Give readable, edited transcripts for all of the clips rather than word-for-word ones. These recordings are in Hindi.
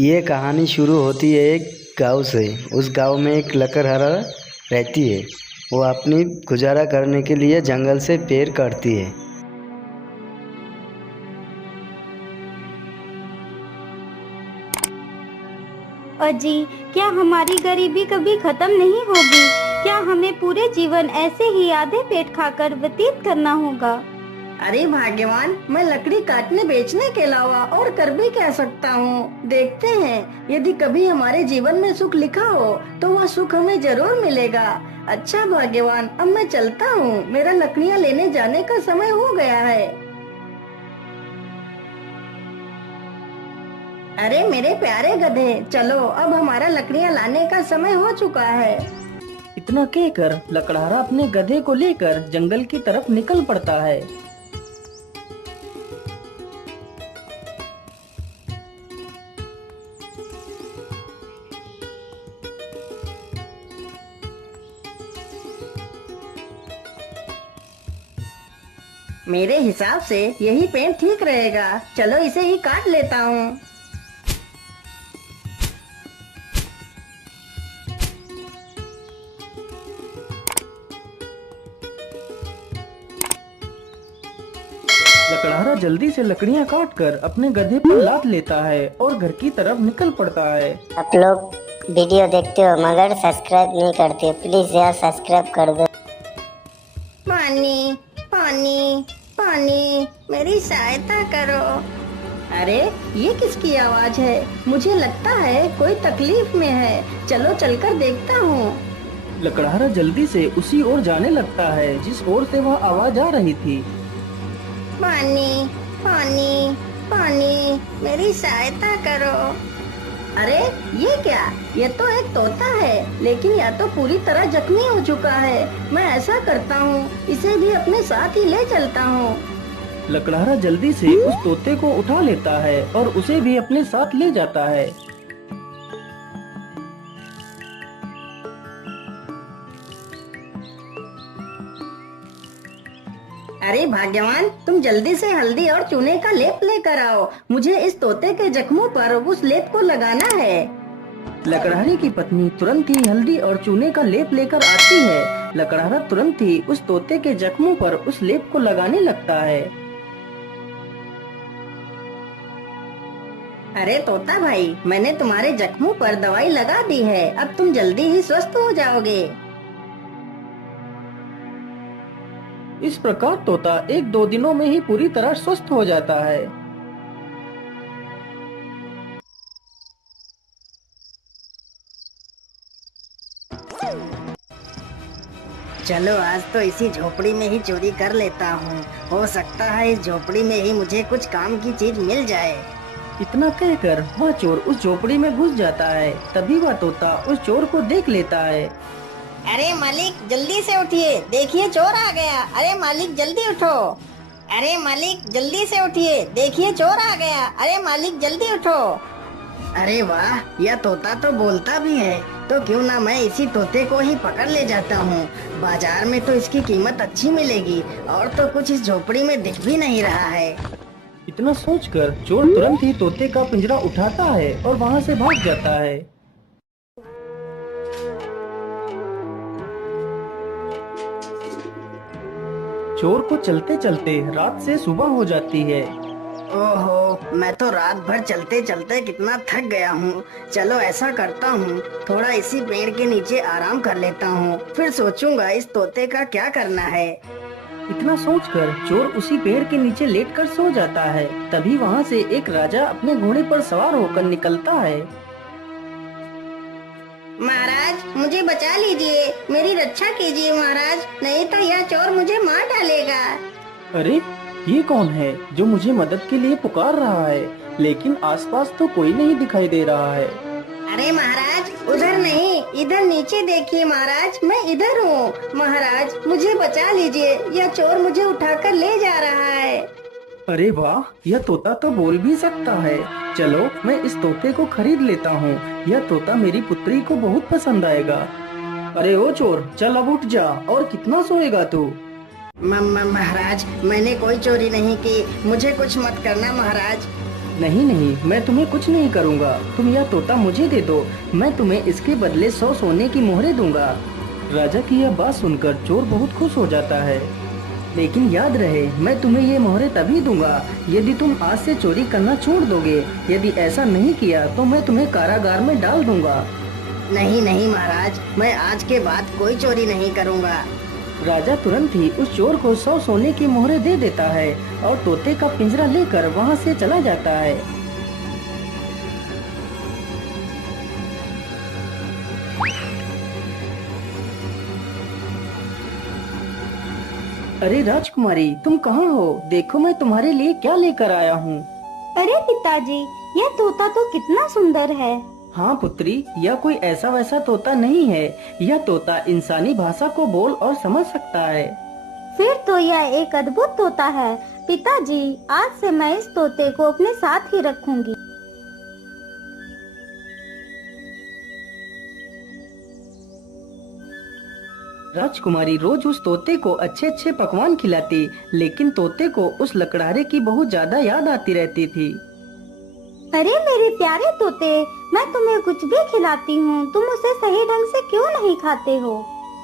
ये कहानी शुरू होती है एक गांव से। उस गांव में एक लकड़हारा रहती है। वो अपनी गुजारा करने के लिए जंगल से पेड़ काटती है। अजी, क्या हमारी गरीबी कभी खत्म नहीं होगी? क्या हमें पूरे जीवन ऐसे ही आधे पेट खाकर व्यतीत करना होगा? अरे भाग्यवान, मैं लकड़ी काटने बेचने के अलावा और कर भी क्या सकता हूँ। देखते हैं, यदि कभी हमारे जीवन में सुख लिखा हो तो वह सुख हमें जरूर मिलेगा। अच्छा भाग्यवान, अब मैं चलता हूँ, मेरा लकड़ियाँ लेने जाने का समय हो गया है। अरे मेरे प्यारे गधे, चलो, अब हमारा लकड़ियाँ लाने का समय हो चुका है। इतना कहकर लकड़हारा अपने गधे को लेकर जंगल की तरफ निकल पड़ता है। मेरे हिसाब से यही पेड़ ठीक रहेगा। चलो इसे ही काट लेता हूँ। लकड़हारा जल्दी से लकड़ियां काटकर अपने गधे पर लाद लेता है और घर की तरफ निकल पड़ता है। आप लोग वीडियो देखते हो मगर सब्सक्राइब नहीं करते, प्लीज यार सब्सक्राइब कर दो। पानी पानी पानी, मेरी सहायता करो। अरे ये किसकी आवाज है? मुझे लगता है कोई तकलीफ में है। चलो चलकर देखता हूँ। लकड़हारा जल्दी से उसी ओर जाने लगता है जिस ओर से वह आवाज आ रही थी। पानी पानी पानी, मेरी सहायता करो। अरे ये क्या? ये तो एक तोता है, लेकिन यह तो पूरी तरह जख्मी हो चुका है। मैं ऐसा करता हूँ, इसे भी अपने साथ ही ले चलता हूँ। लकड़हारा जल्दी से उस तोते को उठा लेता है और उसे भी अपने साथ ले जाता है। अरे भाग्यवान, तुम जल्दी से हल्दी और चूने का लेप लेकर आओ। मुझे इस तोते के जख्मों पर उस लेप को लगाना है। लकड़हारे की पत्नी तुरंत ही हल्दी और चूने का लेप लेकर आती है। लकड़हारा तुरंत ही उस तोते के जख्मों पर उस लेप को लगाने लगता है। अरे तोता भाई, मैंने तुम्हारे जख्मों पर दवाई लगा दी है। अब तुम जल्दी ही स्वस्थ हो जाओगे। इस प्रकार तोता 1-2 दिनों में ही पूरी तरह स्वस्थ हो जाता है। चलो आज तो इसी झोपड़ी में ही चोरी कर लेता हूँ। हो सकता है इस झोपड़ी में ही मुझे कुछ काम की चीज मिल जाए। इतना कहकर वह चोर उस झोपड़ी में घुस जाता है। तभी वह तोता उस चोर को देख लेता है। अरे मालिक, जल्दी से उठिए, देखिए चोर आ गया। अरे मालिक जल्दी उठो। अरे मालिक जल्दी से उठिए, देखिए चोर आ गया। अरे मालिक जल्दी उठो। अरे वाह, यह तोता तो बोलता भी है। तो क्यों ना मैं इसी तोते को ही पकड़ ले जाता हूँ। बाजार में तो इसकी कीमत अच्छी मिलेगी और तो कुछ इस झोपड़ी में दिख भी नहीं रहा है। इतना सोचकर चोर तुरंत ही तोते का पिंजरा उठाता है और वहाँ से भाग जाता है। चोर को चलते चलते रात से सुबह हो जाती है। ओहो, मैं तो रात भर चलते चलते कितना थक गया हूँ। चलो ऐसा करता हूँ, थोड़ा इसी पेड़ के नीचे आराम कर लेता हूँ, फिर सोचूंगा इस तोते का क्या करना है। इतना सोचकर चोर उसी पेड़ के नीचे लेटकर सो जाता है। तभी वहाँ से एक राजा अपने घोड़े पर सवार होकर निकलता है। महाराज मुझे बचा लीजिए, मेरी रक्षा कीजिए महाराज, नहीं तो यह चोर मुझे मार डालेगा। अरे ये कौन है जो मुझे मदद के लिए पुकार रहा है, लेकिन आसपास तो कोई नहीं दिखाई दे रहा है। अरे महाराज, उधर नहीं, इधर नीचे देखिए महाराज, मैं इधर हूँ। महाराज मुझे बचा लीजिए, यह चोर मुझे उठाकर ले जा रहा है। अरे वाह, यह तोता तो बोल भी सकता है। चलो मैं इस तोते को खरीद लेता हूँ। यह तोता मेरी पुत्री को बहुत पसंद आएगा। अरे ओ चोर, चल अब उठ जा, और कितना सोएगा तू? महाराज, मैंने कोई चोरी नहीं की, मुझे कुछ मत करना महाराज। नहीं नहीं, मैं तुम्हें कुछ नहीं करूँगा। तुम यह तोता मुझे दे दो, मैं तुम्हें इसके बदले 100 सोने की मोहरें दूंगा। राजा की यह बात सुनकर चोर बहुत खुश हो जाता है। लेकिन याद रहे, मैं तुम्हें ये मोहरें तभी दूंगा यदि तुम आज से चोरी करना छोड़ दोगे। यदि ऐसा नहीं किया तो मैं तुम्हें कारागार में डाल दूंगा। नहीं नहीं महाराज, मैं आज के बाद कोई चोरी नहीं करूँगा। राजा तुरंत ही उस चोर को 100 सोने की मोहरें दे देता है और तोते का पिंजरा लेकर वहाँ से चला जाता है। अरे राजकुमारी, तुम कहाँ हो? देखो मैं तुम्हारे लिए क्या लेकर आया हूँ। अरे पिताजी, यह तोता तो कितना सुंदर है। हाँ पुत्री, यह कोई ऐसा वैसा तोता नहीं है। यह तोता इंसानी भाषा को बोल और समझ सकता है। फिर तो यह एक अद्भुत तोता है। पिताजी, आज से मैं इस तोते को अपने साथ ही रखूंगी। राजकुमारी रोज उस तोते को अच्छे अच्छे पकवान खिलाती, लेकिन तोते को उस लकड़हारे की बहुत ज्यादा याद आती रहती थी। अरे मेरे प्यारे तोते, मैं तुम्हें कुछ भी खिलाती हूँ, तुम उसे सही ढंग से क्यों नहीं खाते हो?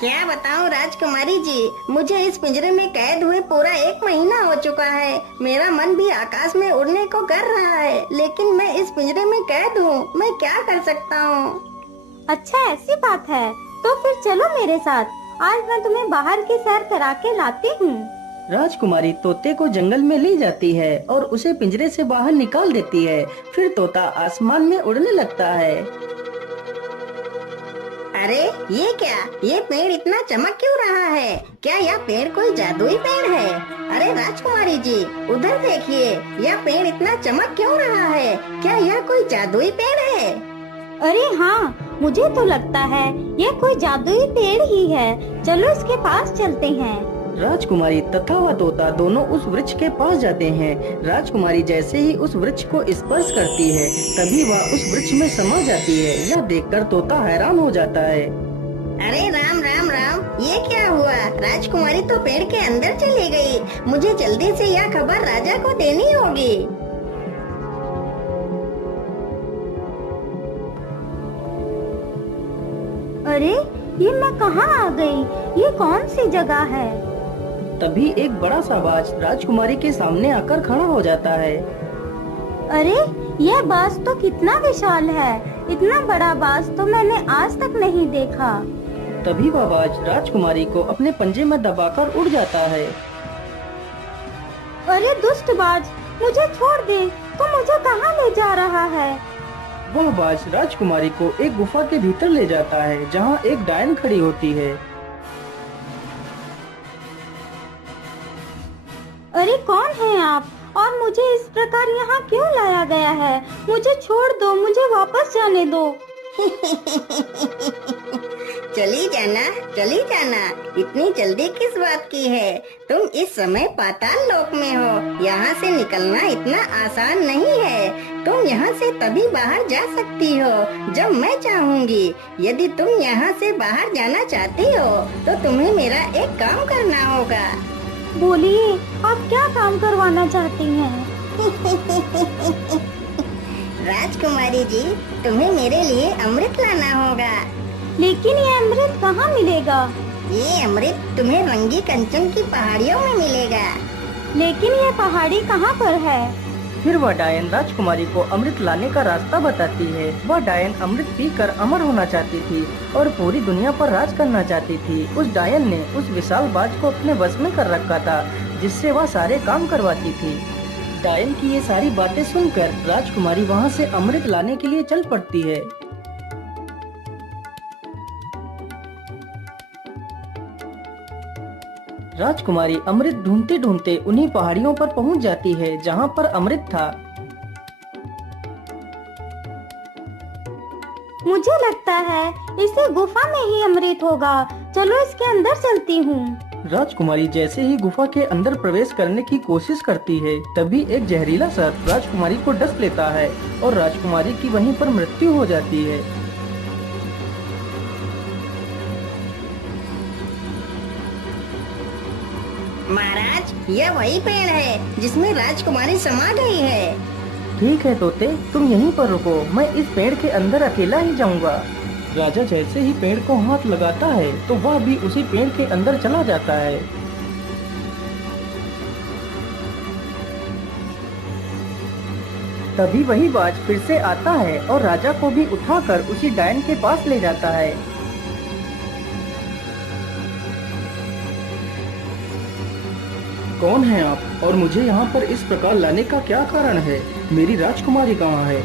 क्या बताऊं राजकुमारी जी, मुझे इस पिंजरे में कैद हुए पूरा 1 महीना हो चुका है। मेरा मन भी आकाश में उड़ने को कर रहा है, लेकिन मैं इस पिंजरे में कैद हूँ। मैं क्या कर सकता हूँ? अच्छा ऐसी बात है, तो फिर चलो मेरे साथ। आज मैं तुम्हें बाहर की सैर करा के लाती हूँ। राजकुमारी तोते को जंगल में ले जाती है और उसे पिंजरे से बाहर निकाल देती है। फिर तोता आसमान में उड़ने लगता है। अरे ये क्या, ये पेड़ इतना चमक क्यों रहा है? क्या यह पेड़ कोई जादुई पेड़ है? अरे राजकुमारी जी, उधर देखिए, यह पेड़ इतना चमक क्यों रहा है? क्या यह कोई जादुई पेड़ है? अरे हाँ, मुझे तो लगता है ये कोई जादुई पेड़ ही है। चलो इसके पास चलते हैं। राजकुमारी तथा वह तोता दोनों उस वृक्ष के पास जाते हैं। राजकुमारी जैसे ही उस वृक्ष को स्पर्श करती है, तभी वह उस वृक्ष में समा जाती है। यह देखकर तोता हैरान हो जाता है। अरे राम राम राम, ये क्या हुआ? राजकुमारी तो पेड़ के अंदर चली गई। मुझे जल्दी से यह खबर राजा को देनी होगी। अरे ये मैं कहाँ आ गई? ये कौन सी जगह है? तभी एक बड़ा सा बाज राजकुमारी के सामने आकर खड़ा हो जाता है। अरे यह बाज तो कितना विशाल है। इतना बड़ा बाज तो मैंने आज तक नहीं देखा। तभी वह बाज राजकुमारी को अपने पंजे में दबाकर उड़ जाता है। अरे दुष्ट बाज, मुझे छोड़ दे। तू मुझे कहाँ ले जा रहा है? वह बाज राजकुमारी को एक गुफा के भीतर ले जाता है, जहाँ एक डायन खड़ी होती है। अरे कौन है आप और मुझे इस प्रकार यहाँ क्यों लाया गया है? मुझे छोड़ दो, मुझे वापस जाने दो। चली जाना, इतनी जल्दी किस बात की है? तुम इस समय पाताल लोक में हो। यहाँ से निकलना इतना आसान नहीं है। तुम यहाँ से तभी बाहर जा सकती हो जब मैं चाहूँगी। यदि तुम यहाँ से बाहर जाना चाहती हो तो तुम्हें मेरा एक काम करना होगा। बोलिए, आप क्या काम करवाना चाहती हैं? राजकुमारी जी, तुम्हें मेरे लिए अमृत लाना होगा। लेकिन ये अमृत कहाँ मिलेगा? ये अमृत तुम्हें रंगी कंचन की पहाड़ियों में मिलेगा। लेकिन ये पहाड़ी कहाँ पर है? फिर वह डायन राजकुमारी को अमृत लाने का रास्ता बताती है। वह डायन अमृत पीकर अमर होना चाहती थी और पूरी दुनिया पर राज करना चाहती थी। उस डायन ने उस विशाल बाज को अपने वश में कर रखा था, जिससे वह सारे काम करवाती थी। डायन की ये सारी बातें सुनकर राजकुमारी वहाँ से अमृत लाने के लिए चल पड़ती है। राजकुमारी अमृत ढूंढते ढूंढते उन्हीं पहाड़ियों पर पहुंच जाती है जहां पर अमृत था। मुझे लगता है इसे गुफा में ही अमृत होगा। चलो इसके अंदर चलती हूँ। राजकुमारी जैसे ही गुफा के अंदर प्रवेश करने की कोशिश करती है, तभी एक जहरीला सर्प राजकुमारी को डस लेता है और राजकुमारी की वहीं पर मृत्यु हो जाती है। महाराज, यह वही पेड़ है जिसमें राजकुमारी समा गई है। ठीक है तोते, तुम यहीं पर रुको, मैं इस पेड़ के अंदर अकेला ही जाऊंगा। राजा जैसे ही पेड़ को हाथ लगाता है तो वह भी उसी पेड़ के अंदर चला जाता है। तभी वही बाज फिर से आता है और राजा को भी उठाकर उसी डायन के पास ले जाता है। कौन है आप और मुझे यहाँ पर इस प्रकार लाने का क्या कारण है? मेरी राजकुमारी कहाँ है?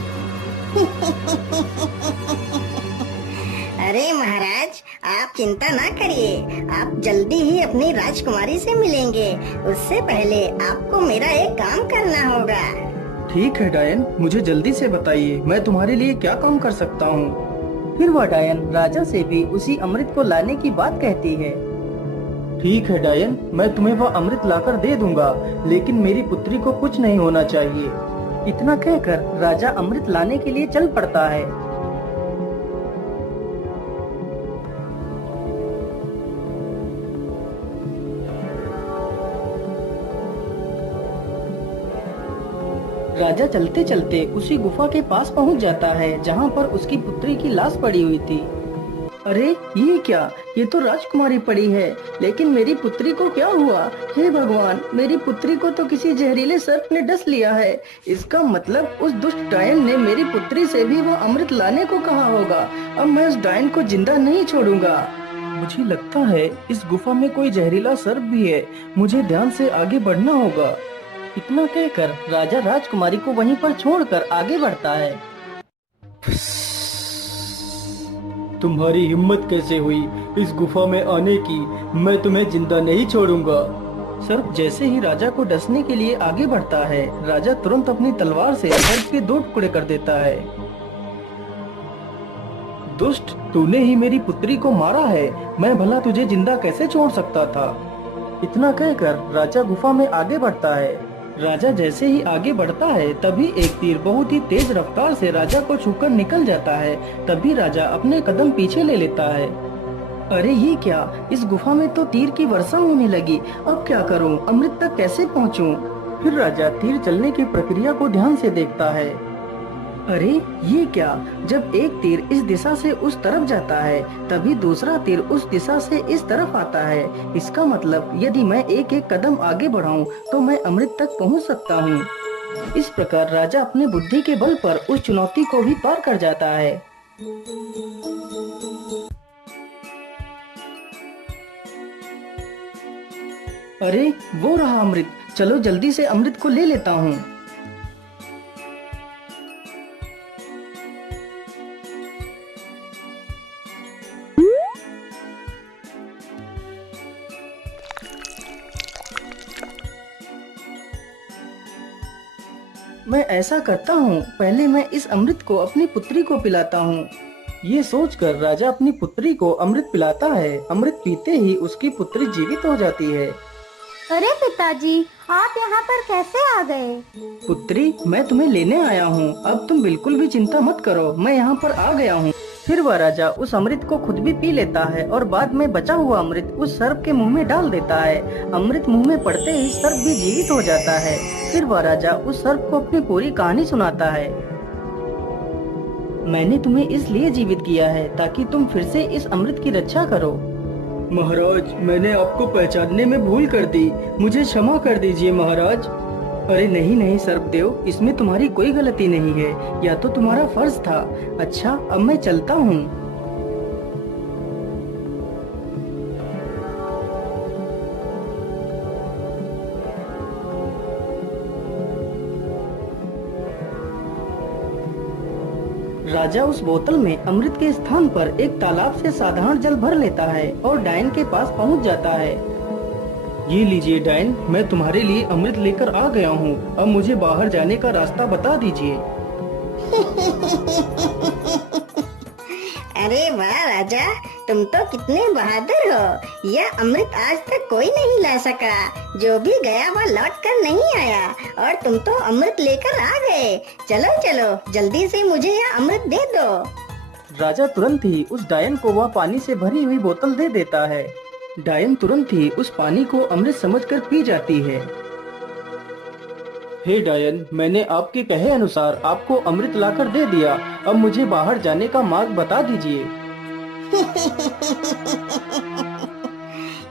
अरे महाराज, आप चिंता ना करिए, आप जल्दी ही अपनी राजकुमारी से मिलेंगे। उससे पहले आपको मेरा एक काम करना होगा। ठीक है डायन, मुझे जल्दी से बताइए, मैं तुम्हारे लिए क्या काम कर सकता हूँ। फिर वह डायन राजा से भी उसी अमृत को लाने की बात कहती है। ठीक है डायन, मैं तुम्हें वह अमृत लाकर दे दूंगा, लेकिन मेरी पुत्री को कुछ नहीं होना चाहिए। इतना कहकर राजा अमृत लाने के लिए चल पड़ता है। राजा चलते चलते उसी गुफा के पास पहुंच जाता है जहां पर उसकी पुत्री की लाश पड़ी हुई थी। अरे ये क्या, ये तो राजकुमारी पड़ी है, लेकिन मेरी पुत्री को क्या हुआ? हे भगवान, मेरी पुत्री को तो किसी जहरीले सर्प ने डस लिया है। इसका मतलब उस दुष्ट डायन ने मेरी पुत्री से भी वो अमृत लाने को कहा होगा। अब मैं उस डायन को जिंदा नहीं छोड़ूंगा। मुझे लगता है इस गुफा में कोई जहरीला सर्प भी है, मुझे ध्यान से आगे बढ़ना होगा। इतना कहकर राजा राजकुमारी को वहीं पर छोड़कर आगे बढ़ता है। तुम्हारी हिम्मत कैसे हुई इस गुफा में आने की? मैं तुम्हें जिंदा नहीं छोड़ूंगा। सर्प जैसे ही राजा को डसने के लिए आगे बढ़ता है, राजा तुरंत अपनी तलवार से सर्प के 2 टुकड़े कर देता है। दुष्ट, तूने ही मेरी पुत्री को मारा है, मैं भला तुझे जिंदा कैसे छोड़ सकता था? इतना कहकर राजा गुफा में आगे बढ़ता है। राजा जैसे ही आगे बढ़ता है तभी एक तीर बहुत ही तेज रफ्तार से राजा को छूकर निकल जाता है। तभी राजा अपने कदम पीछे ले लेता है। अरे ये क्या, इस गुफा में तो तीर की वर्षा होने लगी। अब क्या करूं, अमृत तक कैसे पहुंचूं? फिर राजा तीर चलने की प्रक्रिया को ध्यान से देखता है। अरे ये क्या, जब एक तीर इस दिशा से उस तरफ जाता है तभी दूसरा तीर उस दिशा से इस तरफ आता है। इसका मतलब यदि मैं एक एक कदम आगे बढ़ाऊं तो मैं अमृत तक पहुंच सकता हूं। इस प्रकार राजा अपने बुद्धि के बल पर उस चुनौती को भी पार कर जाता है। अरे वो रहा अमृत, चलो जल्दी से अमृत को ले लेता हूँ। मैं ऐसा करता हूँ, पहले मैं इस अमृत को अपनी पुत्री को पिलाता हूँ। ये सोचकर राजा अपनी पुत्री को अमृत पिलाता है। अमृत पीते ही उसकी पुत्री जीवित हो जाती है। अरे पिताजी, आप यहाँ पर कैसे आ गए? पुत्री, मैं तुम्हें लेने आया हूँ, अब तुम बिल्कुल भी चिंता मत करो, मैं यहाँ पर आ गया हूँ। फिर वह राजा उस अमृत को खुद भी पी लेता है और बाद में बचा हुआ अमृत उस सर्प के मुंह में डाल देता है। अमृत मुंह में पड़ते ही सर्प भी जीवित हो जाता है। फिर वह राजा उस सर्प को अपनी पूरी कहानी सुनाता है। मैंने तुम्हें इसलिए जीवित किया है ताकि तुम फिर से इस अमृत की रक्षा करो। महाराज, मैंने आपको पहचानने में भूल कर दी, मुझे क्षमा कर दीजिए महाराज। अरे नहीं नहीं सर्पदेव, इसमें तुम्हारी कोई गलती नहीं है, या तो तुम्हारा फर्ज था। अच्छा, अब मैं चलता हूँ। राजा उस बोतल में अमृत के स्थान पर एक तालाब से साधारण जल भर लेता है और डायन के पास पहुंच जाता है। ये लीजिए डायन, मैं तुम्हारे लिए अमृत लेकर आ गया हूँ, अब मुझे बाहर जाने का रास्ता बता दीजिए। अरे वाह राजा, तुम तो कितने बहादुर हो। यह अमृत आज तक कोई नहीं ला सका, जो भी गया वह लौट कर नहीं आया, और तुम तो अमृत लेकर आ गए। चलो चलो, जल्दी से मुझे यह अमृत दे दो। राजा तुरंत ही उस डायन को वह पानी से भरी हुई बोतल दे देता है। डायन तुरंत ही उस पानी को अमृत समझकर पी जाती है। हे डायन, मैंने आपके कहे अनुसार आपको अमृत लाकर दे दिया। अब मुझे बाहर जाने का मार्ग बता दीजिए।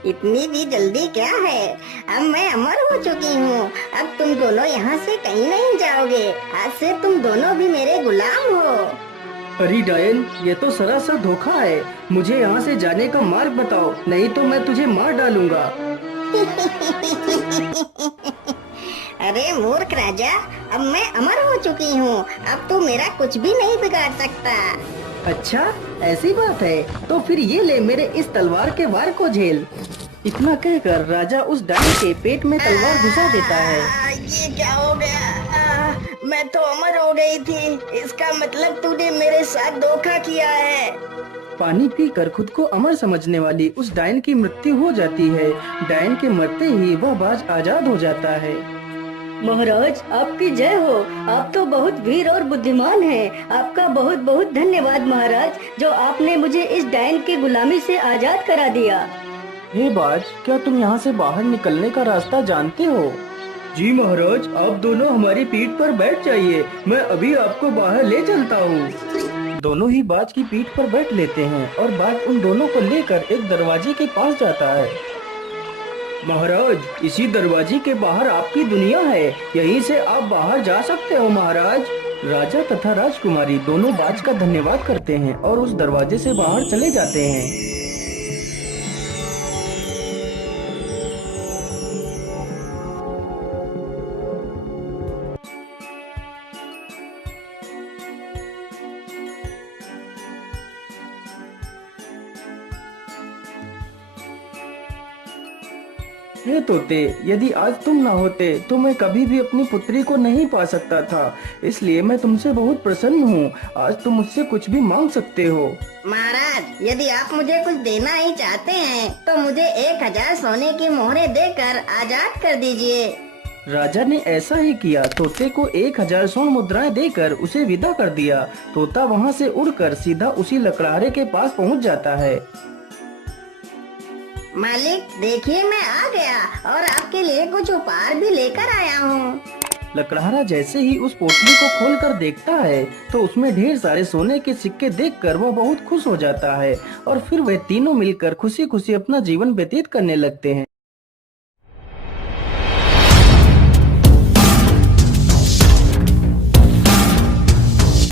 इतनी भी जल्दी क्या है, अब मैं अमर हो चुकी हूँ। अब तुम दोनों यहाँ से कहीं नहीं जाओगे। आज से तुम दोनों भी मेरे गुलाम हो। अरे डायन, ये तो सरासर धोखा है। मुझे यहाँ से जाने का मार्ग बताओ, नहीं तो मैं तुझे मार डालूंगा। अरे मूर्ख राजा, अब मैं अमर हो चुकी हूँ। अब तू मेरा कुछ भी नहीं बिगाड़ सकता। अच्छा, ऐसी बात है तो फिर ये ले मेरे इस तलवार के वार को झेल। इतना कहकर राजा उस डायन के पेट में तलवार घुसा देता है। ये क्या हो गया? मैं तो अमर हो गई थी। इसका मतलब तूने मेरे साथ धोखा किया है। पानी पीकर खुद को अमर समझने वाली उस डायन की मृत्यु हो जाती है। डायन के मरते ही वह बाज आजाद हो जाता है। महाराज, आपकी जय हो। आप तो बहुत वीर और बुद्धिमान हैं। आपका बहुत बहुत धन्यवाद महाराज, जो आपने मुझे इस डायन की गुलामी से आजाद करा दिया। हे बाज, क्या तुम यहाँ से बाहर निकलने का रास्ता जानते हो? जी महाराज, आप दोनों हमारी पीठ पर बैठ जाइए, मैं अभी आपको बाहर ले चलता हूँ। दोनों ही बाज की पीठ पर बैठ लेते हैं और बाज उन दोनों को लेकर एक दरवाजे के पास जाता है। महाराज, इसी दरवाजे के बाहर आपकी दुनिया है, यहीं से आप बाहर जा सकते हो महाराज। राजा तथा राजकुमारी दोनों बाज का धन्यवाद करते हैं और उस दरवाजे से बाहर चले जाते हैं। हे तोते, यदि आज तुम न होते तो मैं कभी भी अपनी पुत्री को नहीं पा सकता था। इसलिए मैं तुमसे बहुत प्रसन्न हूँ। आज तुम मुझसे कुछ भी मांग सकते हो। महाराज, यदि आप मुझे कुछ देना ही चाहते हैं तो मुझे 1000 सोने की मोहरें देकर आजाद कर दीजिए। राजा ने ऐसा ही किया। तोते को 1000 स्वर्ण मुद्राएं देकर उसे विदा कर दिया। तोता वहाँ से उड़कर सीधा उसी लकड़हारे के पास पहुँच जाता है। मालिक, देखिए मैं आ गया और आपके लिए कुछ उपहार भी लेकर आया हूँ। लकड़हारा जैसे ही उस पोटली को खोलकर देखता है तो उसमें ढेर सारे सोने के सिक्के देखकर वह बहुत खुश हो जाता है और फिर वे तीनों मिलकर खुशी खुशी अपना जीवन व्यतीत करने लगते हैं।